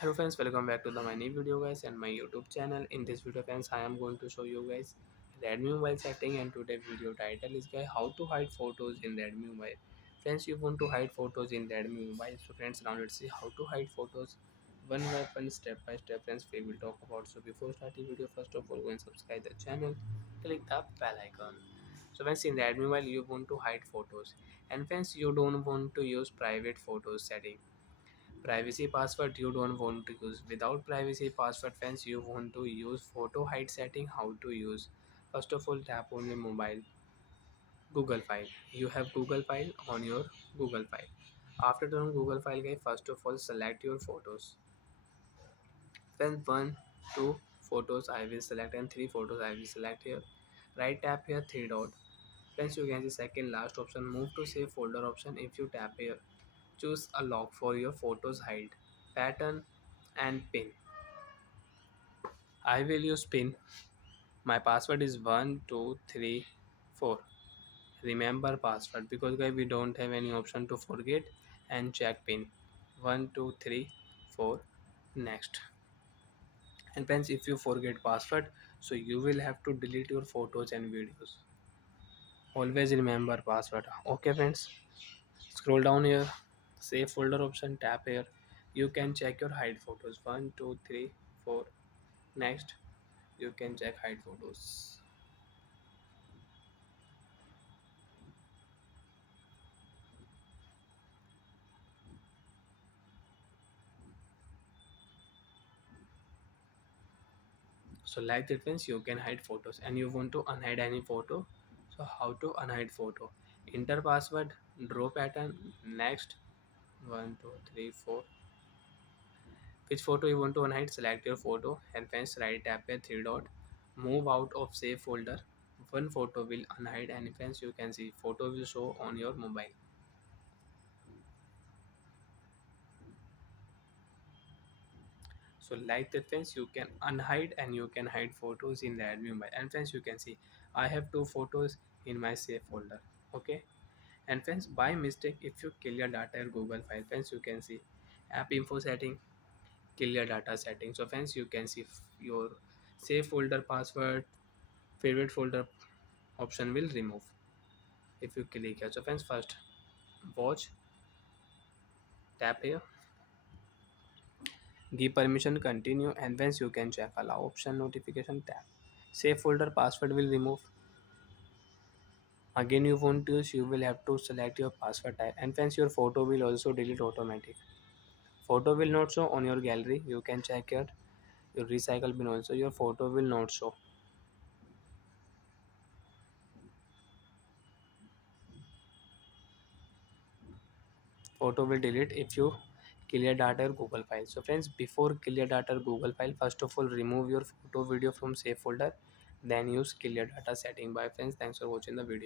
Hello friends, welcome back to my new video guys and my YouTube channel. In this video friends, I am going to show you guys Redmi mobile setting, and today video title is guys how to hide photos in Redmi mobile. Friends, you want to hide photos in Redmi mobile. So friends, now let's see how to hide photos one by one, step by step. Friends, we will talk about. So before starting video, first of all go and subscribe the channel, click the bell icon. So friends, in Redmi mobile you want to hide photos, and friends you don't want to use private photos setting. Privacy password you don't want to use. Without privacy password friends, you want to use photo hide setting. How to use? First of all, tap on your mobile Google file. You have Google file on your Google file. After doing Google file guys, first of all select your photos. Then one, two photos I will select and three photos I will select here. Right tap here three dot. Friends, you can see second last option, move to save folder option. If you tap here, choose a lock for your photos hide, pattern and pin. I will use pin. My password is 1234. Remember password because guys we don't have any option to forget, and check pin 1234. Next. And friends, if you forget password, so you will have to delete your photos and videos. Always remember password. Okay friends. Scroll down here. Save folder option. Tap here. You can check your hide photos. 1234. Next. You can check hide photos. So like that means you can hide photos, and you want to unhide any photo. So how to unhide photo? Enter password, draw pattern. Next, 1234. Which photo you want to unhide? Select your photo and friends right tap here three dot. Move out of save folder. One photo will unhide, and friends you can see photo will show on your mobile. So like that friends, you can unhide and you can hide photos in the admin mobile. And friends, you can see I have two photos in my save folder. Okay. And friends, by mistake, if you kill your data in Google file, friends, you can see app info setting, kill your data setting. So friends, you can see your save folder password, favorite folder option will remove if you click here. So friends, first watch, tap here, give permission, continue, and friends, you can check allow option notification, tap. Save folder password will remove. Again you want to use, you will have to select your password type, and friends your photo will also delete automatic. Photo will not show on your gallery. You can check your recycle bin also. Your photo will not show. Photo will delete if you clear data or Google file. So friends, before clear data or Google file, first of all remove your photo video from save folder. Then use clear data setting. Bye friends. Thanks for watching the video.